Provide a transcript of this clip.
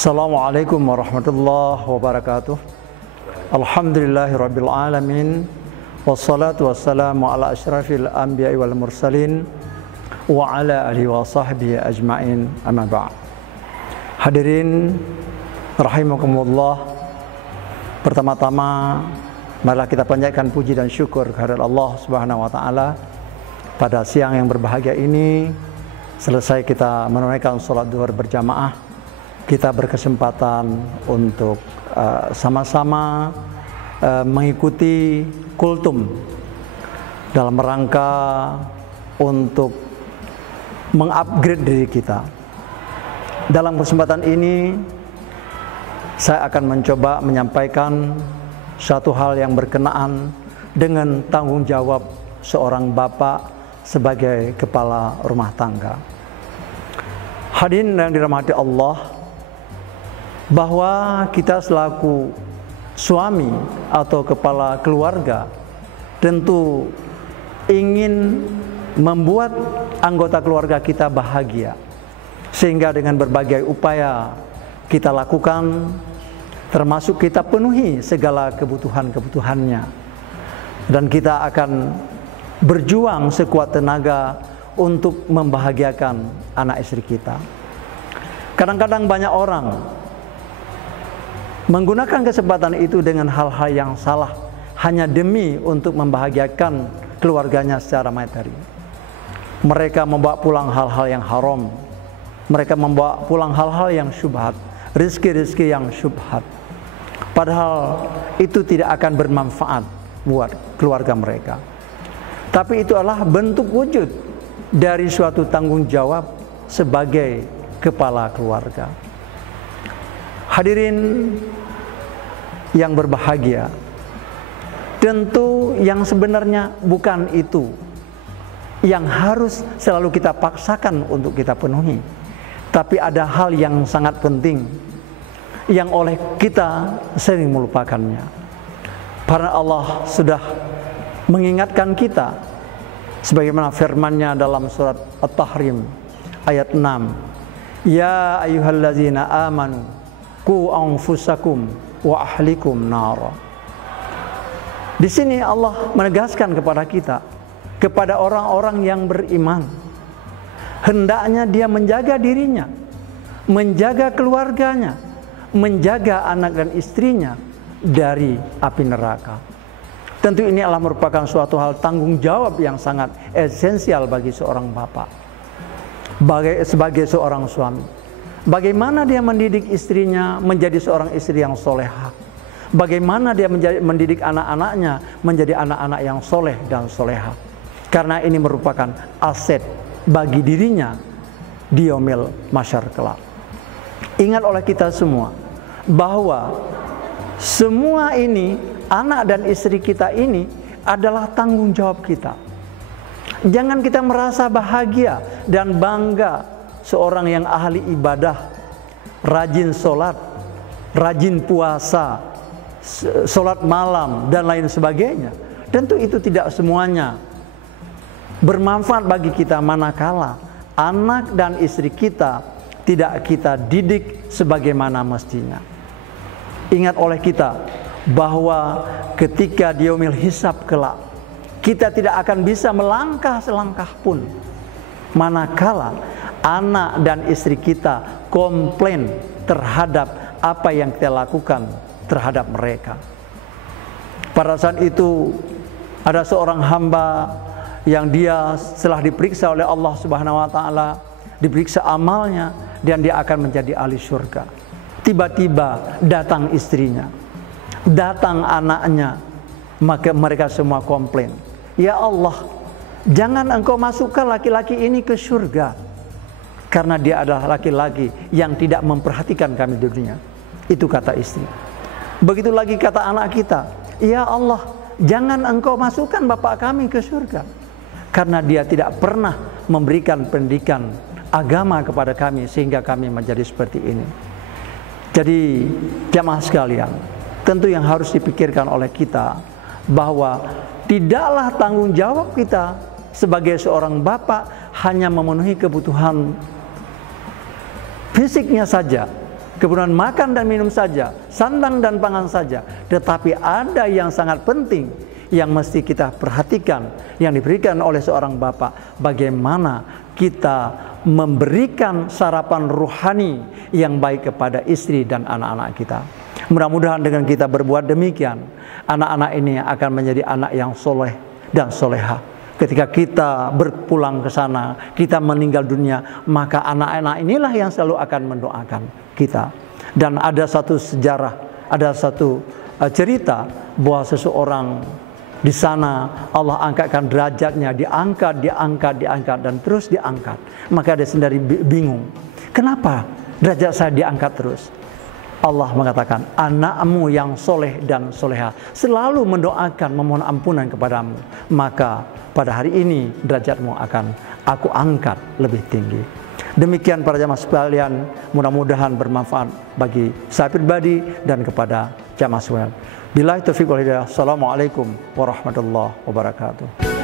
Assalamualaikum warahmatullahi wabarakatuh. Alhamdulillahirabbil alamin. Wassalatu wassalamu ala asyrafil anbiya'i wal mursalin wa ala alihi wa sahbihi ajma'in, amma ba'd. Hadirin rahimakumullah, pertama-tama marilah kita panjatkan puji dan syukur kehadirat Allah Subhanahu wa taala. Pada siang yang berbahagia ini, selesai kita menunaikan salat zuhur berjamaah, kita berkesempatan untuk sama-sama mengikuti kultum dalam rangka untuk mengupgrade diri kita. Dalam kesempatan ini saya akan mencoba menyampaikan satu hal yang berkenaan dengan tanggung jawab seorang bapak sebagai kepala rumah tangga. Hadirin yang dirahmati Allah, bahwa kita selaku suami atau kepala keluarga tentu ingin membuat anggota keluarga kita bahagia, sehingga dengan berbagai upaya kita lakukan, termasuk kita penuhi segala kebutuhan-kebutuhannya, dan kita akan berjuang sekuat tenaga untuk membahagiakan anak istri kita. Kadang-kadang banyak orang menggunakan kesempatan itu dengan hal-hal yang salah, hanya demi untuk membahagiakan keluarganya secara materi. Mereka membawa pulang hal-hal yang haram, mereka membawa pulang hal-hal yang syubhat, rezeki-rezeki yang syubhat, padahal itu tidak akan bermanfaat buat keluarga mereka. Tapi itu adalah bentuk wujud dari suatu tanggung jawab sebagai kepala keluarga. Hadirin yang berbahagia, tentu yang sebenarnya bukan itu yang harus selalu kita paksakan untuk kita penuhi, tapi ada hal yang sangat penting yang oleh kita sering melupakannya. Karena Allah sudah mengingatkan kita sebagaimana firman-Nya dalam surat At-Tahrim ayat 6, ya ayyuhallazina amanu qu anfusakum wa ahlikum nara. Di sini Allah menegaskan kepada kita, kepada orang-orang yang beriman, hendaknya dia menjaga dirinya, menjaga keluarganya, menjaga anak dan istrinya dari api neraka. Tentu ini adalah merupakan suatu hal tanggung jawab yang sangat esensial bagi seorang bapak, sebagai seorang suami. Bagaimana dia mendidik istrinya menjadi seorang istri yang solehah, bagaimana dia mendidik anak-anaknya menjadi anak-anak yang soleh dan solehah, karena ini merupakan aset bagi dirinya di yaumil mahsyar kelak. Ingat oleh kita semua bahwa semua ini, anak dan istri kita ini adalah tanggung jawab kita. Jangan kita merasa bahagia dan bangga seorang yang ahli ibadah, rajin sholat, rajin puasa, sholat malam, dan lain sebagainya. Tentu itu tidak semuanya bermanfaat bagi kita manakala anak dan istri kita tidak kita didik sebagaimana mestinya. Ingat oleh kita bahwa ketika di yaumil hisab kelak, kita tidak akan bisa melangkah selangkah pun manakala anak dan istri kita komplain terhadap apa yang kita lakukan terhadap mereka. Pada saat itu ada seorang hamba yang dia setelah diperiksa oleh Allah Subhanahu wa taala, diperiksa amalnya, dan dia akan menjadi ahli surga. Tiba-tiba datang istrinya, datang anaknya, maka mereka semua komplain, ya Allah, jangan engkau masukkan laki-laki ini ke surga, karena dia adalah laki-laki yang tidak memperhatikan kami di dunia. Itu kata istri. Begitu lagi kata anak kita, ya Allah, jangan engkau masukkan bapak kami ke surga, karena dia tidak pernah memberikan pendidikan agama kepada kami sehingga kami menjadi seperti ini. Jadi jamaah sekalian, tentu yang harus dipikirkan oleh kita bahwa tidaklah tanggung jawab kita sebagai seorang bapak hanya memenuhi kebutuhan fisiknya saja, kemudian makan dan minum saja, sandang dan pangan saja. Tetapi ada yang sangat penting yang mesti kita perhatikan, yang diberikan oleh seorang bapak. Bagaimana kita memberikan sarapan rohani yang baik kepada istri dan anak-anak kita. Mudah-mudahan dengan kita berbuat demikian, anak-anak ini akan menjadi anak yang soleh dan soleha. Ketika kita berpulang ke sana, kita meninggal dunia, maka anak-anak inilah yang selalu akan mendoakan kita. Dan ada satu sejarah, ada satu cerita bahwa seseorang di sana Allah angkatkan derajatnya, diangkat, dan terus diangkat. Maka dia sendiri bingung, kenapa derajat saya diangkat terus? Allah mengatakan, anakmu yang soleh dan soleha selalu mendoakan, memohon ampunan kepadamu. Maka pada hari ini derajatmu akan aku angkat lebih tinggi. Demikian para jamaah sekalian, mudah-mudahan bermanfaat bagi saya pribadi dan kepada jamaah sekalian. Billahi taufiq wal hidayah. Assalamualaikum warahmatullahi wabarakatuh.